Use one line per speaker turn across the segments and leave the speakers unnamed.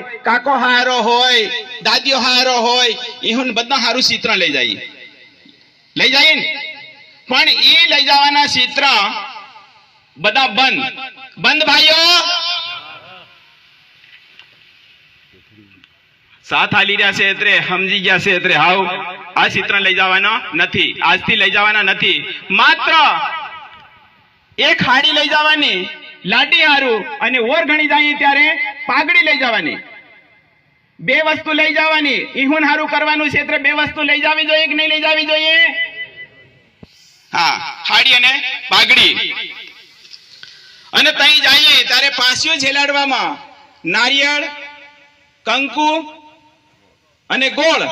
હોય, કાકો હારો હોય, દાદીઓ હારો હોય એવું બધા હારું ચિત્ર લઈ જાય. લઈ જાય પણ એ લઈ જવાના ચિત્ર બધા બંધ. બંધ ભાઈઓ! સાથ હાલી રહ્યા છે એટલે સમજી ગયા છે એટલે હાવ આ ચિત્ર લઈ જવાના નથી. આજથી લઈ જવાના નથી. માત્ર એક હાડી લઈ જવાની લાટી હારું અને ઓર ઘણી જાય ત્યારે પાઘડી લઈ જવાની. બે વસ્તુ લઈ જવાની. ઈહુન હારું કરવાનું એટલે બે વસ્તુ લઈ જવી જોઈએ કે નહીં લઈ જવી જોઈએ? હા, હાડી અને પાઘડી. અને ત્યાં જઈએ ત્યારે પાસીઓ ઝેલાડવામાં. નારિયેળ, કંકુ અને ગોળ.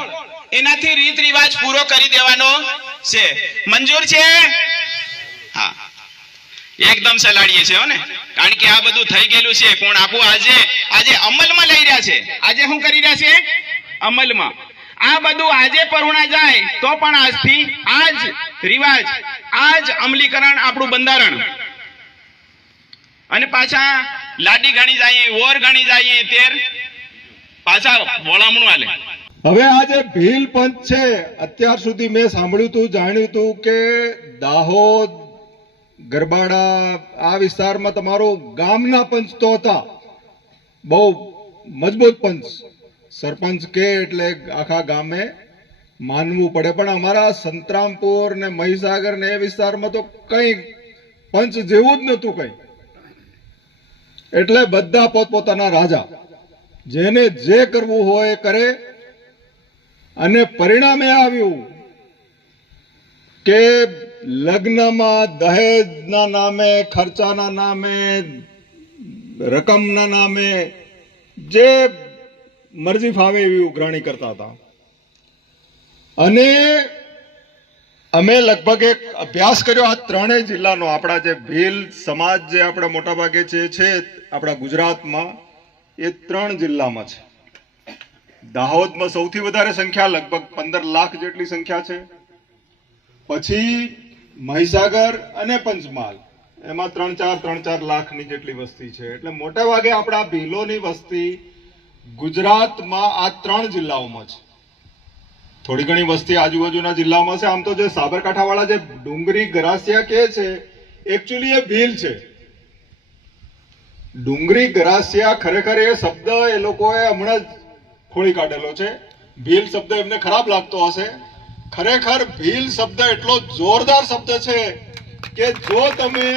એનાથી રીત રિવાજ પૂરો કરી દેવાનો છે. મંજૂર છે? એકદમ સલાડીએ છે ને? કારણ કે આ બધું થઈ ગયેલું છે, પણ આખું આજે આજે અમલમાં લઈ રહ્યા છે. આજે શું કરી રહ્યા છે? અમલમાં. આ બધું આજે પરુણા જાય, તો પણ આજથી આજ રિવાજ, આજ અમલીકરણ આપણું બંધારણ. અને પાછા લાડી ગણી જાય ઓર ગણી જાય તેર પાછા વળામણું આલે
હવે આ જે ભીલ પંચ છે, અત્યાર સુધી મેં સાંભળ્યું હતું જાણ્યું હતું કે દાહોદ ગરબાડા આ વિસ્તારમાં તમારો ગામના પંચ તો હતા. બહુ મજબૂત પંચ. સરપંચ કે એટલે આખા ગામે માનવું પડે. પણ અમારા સંતરામપુર ને મહીસાગર ને એ વિસ્તારમાં તો કઈ પંચ જેવું જ નતું કઈ. એટલે બધા પોતપોતાના રાજા. જેને જે કરવું હોય કરે. અને પરિણામે આવ્યું કે લગ્નમાં દહેજના નામે, ખર્ચાના નામે, રકમના નામે જે મરજી ફાવે એવી ઉઘરાણી કરતા હતા. અને અમે લગભગ એક અભ્યાસ કર્યો, આ ત્રણેય જિલ્લાનો, આપણા જે ભીલ સમાજ જે આપણા મોટા ભાગે છે છે, આપણા ગુજરાતમાં, એ ત્રણ જિલ્લામાં છે. દાહોદમાં સૌથી વધારે સંખ્યા, લગભગ પંદર લાખ જેટલી સંખ્યા છે. પછી મહીસાગર અને પંચમહાલ. એમાં ત્રણ ચાર ત્રણ ચાર લાખની જેટલી વસ્તી છે. એટલે મોટા ભાગે આપણા ભીલોની વસ્તી ગુજરાતમાં આ ત્રણ જિલ્લાઓમાં છે. થોડી ઘણી વસ્તી આજુબાજુના જિલ્લાઓમાં છે. આમ તો જે સાબરકાંઠાવાળા જે ડુંગરી ગરાસિયા કે છે એકચ્યુઅલી એ ભીલ છે. ડુંગરી ગરાસિયા ખરેખર એ શબ્દ એ લોકોએ હમણાં જ ખોળી કાઢેલો છે. ભીલ શબ્દ એમને ખરાબ લાગતો હશે. ખરેખર ભીલ શબ્દ એટલો જોરદાર શબ્દ છે કે જો તમે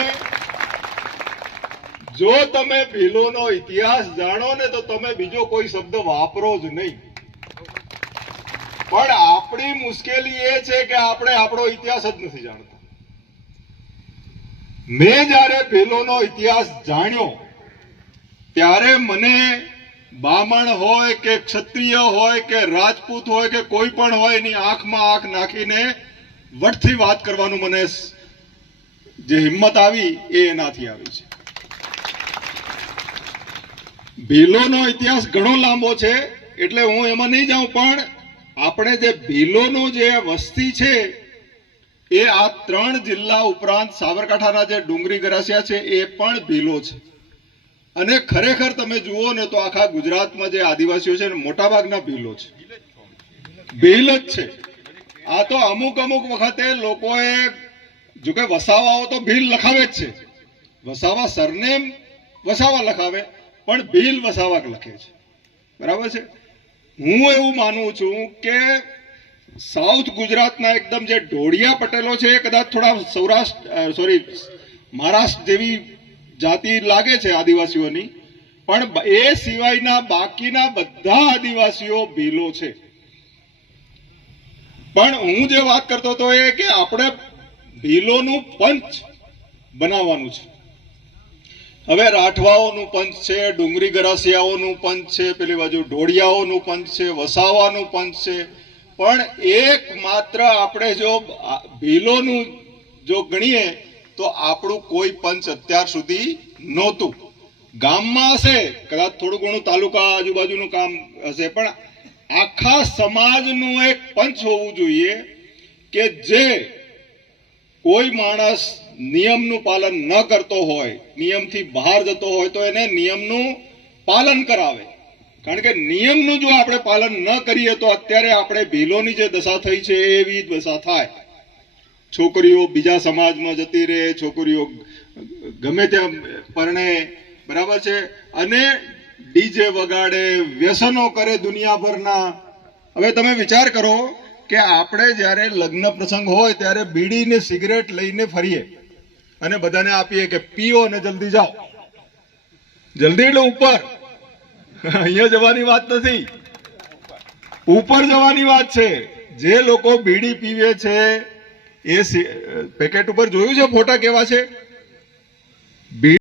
જો તમે ભીલોનો ઇતિહાસ જાણો ને તો તમે બીજો કોઈ શબ્દ વાપરો જ નહીં. પણ આપણી મુશ્કેલી એ છે કે આપણે આપણો ઇતિહાસ જ નથી જાણતા. મેં જ્યારે ભીલોનો ઇતિહાસ જાણ્યો, ત્યારે મને બામણ હોય કે ક્ષત્રિય હોય કે રાજપૂત હોય કે કોઈ પણ હોય, એની આંખમાં આંખ નાખીને વટથી વાત કરવાનું મને જે હિંમત આવી એ એનાથી આવી છે. ભીલોનો ઇતિહાસ ઘણો લાંબો છે, એટલે હું એમાં નહીં જાઉં, પણ આપણે જે ભીલોનો જે વસ્તી છે, એ આ ત્રણ જિલ્લા ઉપરાંત સાબરકાંઠાના જે ડુંગરી ગરાસિયા છે, એ પણ ભીલો છે. અને ખરેખર તમે જુઓ ને તો આખા ગુજરાતમાં જે આદિવાસીઓ છે ને, મોટાભાગના ભીલો છે. ભીલ જ છે. આ તો અમુક અમુક વખતે લોકોએ, જો કે વસાવાઓ તો ભીલ લખાવે જ છે. વસાવા સરનેમ વસાવા લખાવે, પણ ભીલ વસાવા લખે છે. બરાબર છે? હું એવું માનું છું કે સાઉથ ગુજરાતના એકદમ જે ઢોળિયા પટેલો છે એ કદાચ થોડા સૌરાષ્ટ્ર સોરી, મહારાષ્ટ્ર જેવી જાતિ લાગે છે આદિવાસીઓની, પણ એ સિવાયના બાકીના બધા આદિવાસીઓ ભીલો છે. પણ હું જે વાત કરતો હતો એ કે આપણે ભીલોનું પંચ બનાવવાનું છે. હવે રાઠવાઓનું પંચ છે, ડુંગરી ગરાસિયાઓનું પંચ છે, પેલી બાજુ ઢોળિયાઓનું પંચ છે, વસાવાનું પંચ છે. પણ એક માત્ર આપણે જો ભીલોનું જો ગણીએ તો આપણું કોઈ પંચ અત્યાર સુધી નહોતું. ગામમાં હશે, કદાચ થોડું ઘણું તાલુકા આજુબાજુનું કામ હશે, પણ આખા સમાજનું એક પંચ હોવું જોઈએ કે જે કોઈ માણસ નિયમનું પાલન ન કરતો હોય, નિયમથી બહાર જતો હોય, તો એને નિયમનું પાલન કરાવે. કારણ કે નિયમનું જો આપણે પાલન ન કરીએ, તો અત્યારે આપણે ભીલોની જે દશા થઈ છે, એવી દશા થાય. છોકરીઓ બીજા સમાજમાં જતી રહે, છોકરીઓ ગમે ત્યાં પરણે, બરાબર છે? અને ડીજે વગાડે, વ્યસનો કરે દુનિયાભરના. હવે તમે વિચાર કરો કે આપણે જ્યારે લગ્ન પ્રસંગ હોય ત્યારે બીડીને સિગરેટ લઈને ફરીએ અને બધાને આપીએ કે પીઓ અને જલ્દી જાઓ. જલ્દી એટલે ઉપર. અહીંયા જવાની વાત નથી. ઉપર જવાની વાત છે. જે લોકો બીડી પીવે છે એ પેકેટ ઉપર જોયું છે ફોટા કેવા છે?